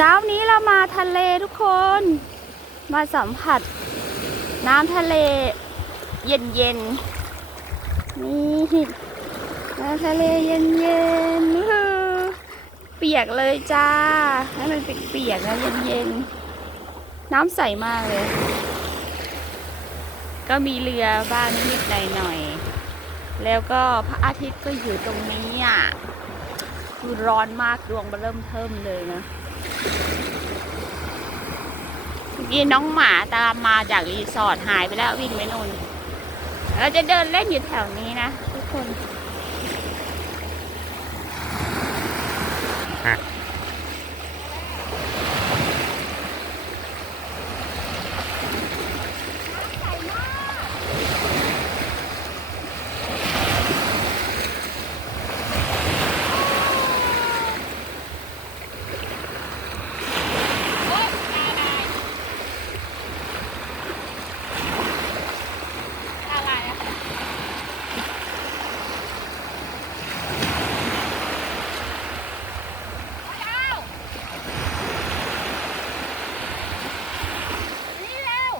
เช้านี้เรามาทะเลทุกคน มาสัมผัส น้ำทะเล เย็นๆนี่น้ำทะเลเย็นๆอื้อเปียกเลยจ้า ให้มันเปียกๆนะเย็นๆน้ำใสมากเลย ก็มีเรือบ้างนิดๆหน่อยๆแล้วก็พระอาทิตย์ก็อยู่ตรงนี้อะ คือร้อนมากดวงมาเริ่มเทิมเลยนะ เมื่อกี้น้องหมาตามมาจากรีสอร์ทหายไปแล้ววิ่งไปนู่นเราจะเดินเล่นอยู่แถวนี้นะทุกคน อะไรอะนี่เร็ว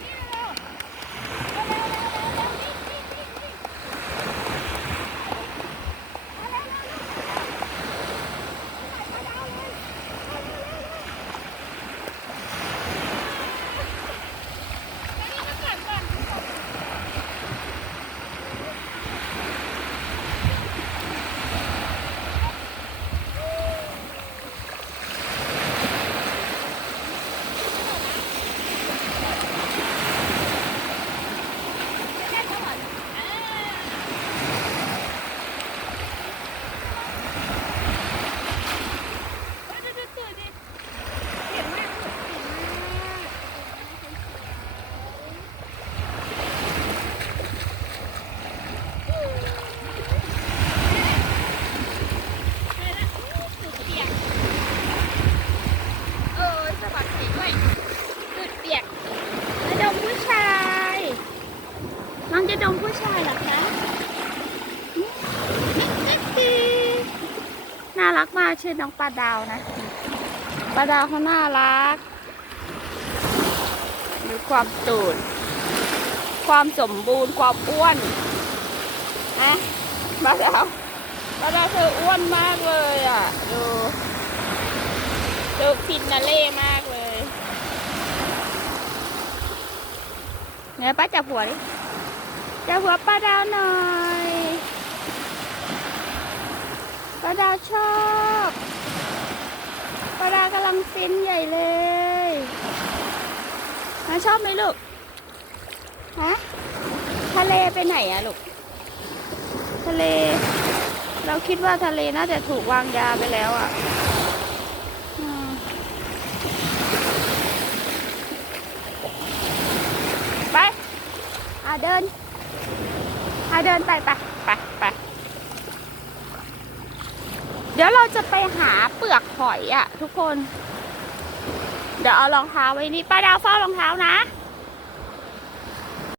นี่เร็วเร็วเร็วเร็วเร็วเร็วนี่นี่นี่นี่มาเร็วเร็วเร็วมาดาวเลยมาเร็วเร็วเร็ว เออสะบัดสีด้วยจุดเปียกจะดมผู้ชาย น้องจะดมผู้ชายหรอคะน่ารักมากชื่อน้องปลาดาวนะปลาดาวเขาน่ารักดูความตูดความสมบูรณ์ความอ้วนอะปลาดาวปลาดาวเธออ้วนมากเลยอะ ดูดูฟินนาเล่มากเลยเนี่ยป้าจับหัวดิ จับหัวป้าดาวหน่อยป้าดาวชอบป้าดาวกำลังฟินใหญ่เลยมาชอบไหมลูกฮะทะเลไปไหนอะลูก ทะเล เราคิดว่าทะเลน่าจะถูกวางยาไปแล้วอะอืมไปอาเดิน อาเดินไปไปไปไปเดี๋ยวเราจะไปหาเปลือกหอยอะทุกคน เดี๋ยวเอารองเท้าไว้นี่ป้าดาวเฝ้ารองเท้านะ